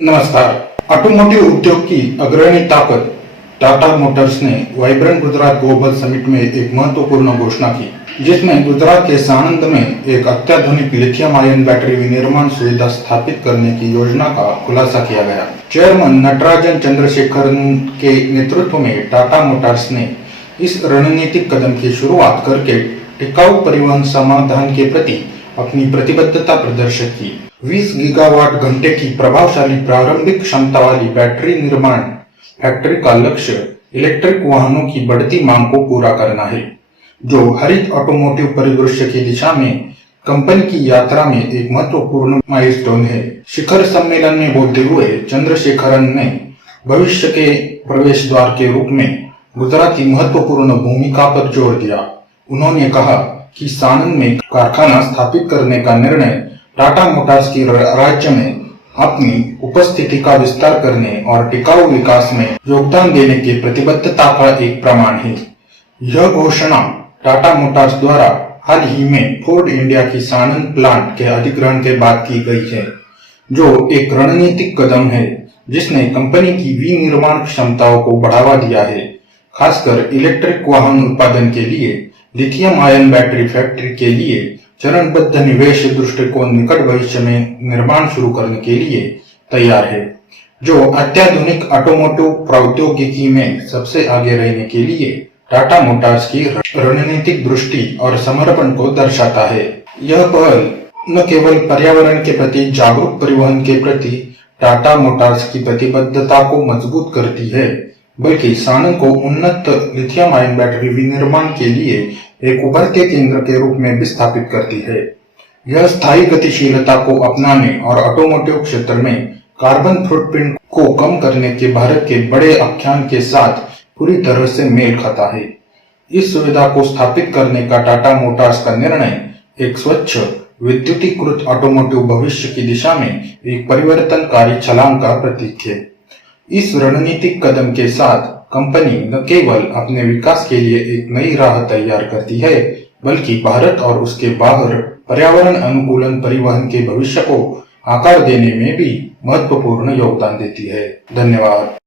नमस्कार। ऑटोमोटिव उद्योग की अग्रणी ताकत टाटा मोटर्स ने वाइब्रेंट गुजरात ग्लोबल समिट में एक महत्वपूर्ण घोषणा की, जिसमें गुजरात के सानंद में एक अत्याधुनिक लिथियम आयन बैटरी विनिर्माण सुविधा स्थापित करने की योजना का खुलासा किया गया। चेयरमैन नटराजन चंद्रशेखरन के नेतृत्व में टाटा मोटर्स ने इस रणनीतिक कदम की शुरुआत करके टिकाऊ परिवहन समाधान के प्रति अपनी प्रतिबद्धता प्रदर्शित की। 20 गीगावाट घंटे की प्रभावशाली प्रारंभिक क्षमता वाली बैटरी निर्माण फैक्ट्री का लक्ष्य इलेक्ट्रिक वाहनों की बढ़ती मांग को पूरा करना है, जो हरित ऑटोमोटिव परिदृश्य की दिशा में कंपनी की यात्रा में एक महत्वपूर्ण माइलस्टोन है। शिखर सम्मेलन में बोलते हुए चंद्रशेखरन ने भविष्य के प्रवेश द्वार के रूप में गुजरात की महत्वपूर्ण भूमिका पर जोर दिया। उन्होंने कहा कि सानंद में कारखाना स्थापित करने का निर्णय टाटा मोटर्स की राज्य में अपनी उपस्थिति का विस्तार करने और टिकाऊ विकास में योगदान देने की प्रतिबद्धता का एक प्रमाण है। यह घोषणा टाटा मोटर्स द्वारा हाल ही में फोर्ड इंडिया की सानंद प्लांट के अधिग्रहण के बाद की गई है, जो एक रणनीतिक कदम है जिसने कंपनी की विनिर्माण क्षमताओं को बढ़ावा दिया है, खासकर इलेक्ट्रिक वाहन उत्पादन के लिए। लिथियम आयन बैटरी फैक्ट्री के लिए चरणबद्ध निवेश दृष्टिकोण निकट भविष्य में निर्माण शुरू करने के लिए तैयार है, जो अत्याधुनिक ऑटोमोटिव प्रौद्योगिकी में सबसे आगे रहने के लिए टाटा मोटर्स की रणनीतिक दृष्टि और समर्पण को दर्शाता है। यह पहल न केवल पर्यावरण के प्रति जागरूक परिवहन के प्रति टाटा मोटर्स की प्रतिबद्धता को मजबूत करती है, बल्कि सानंद को उन्नत लिथियम आयन बैटरी विनिर्माण के लिए एक उभरते केंद्र के रूप में भी स्थापित करती है। यह स्थायी गतिशीलता को अपनाने और ऑटोमोटिव क्षेत्र में कार्बन फुटप्रिंट को कम करने के भारत के बड़े अभियान के साथ पूरी तरह से मेल खाता है। इस सुविधा को स्थापित करने का टाटा मोटर्स का निर्णय एक स्वच्छ विद्युतीकृत ऑटोमोटिव भविष्य की दिशा में एक परिवर्तनकारी छलांग का प्रतीक है। इस रणनीतिक कदम के साथ कंपनी न केवल अपने विकास के लिए एक नई राह तैयार करती है, बल्कि भारत और उसके बाहर पर्यावरण अनुकूलन परिवहन के भविष्य को आकार देने में भी महत्वपूर्ण योगदान देती है। धन्यवाद।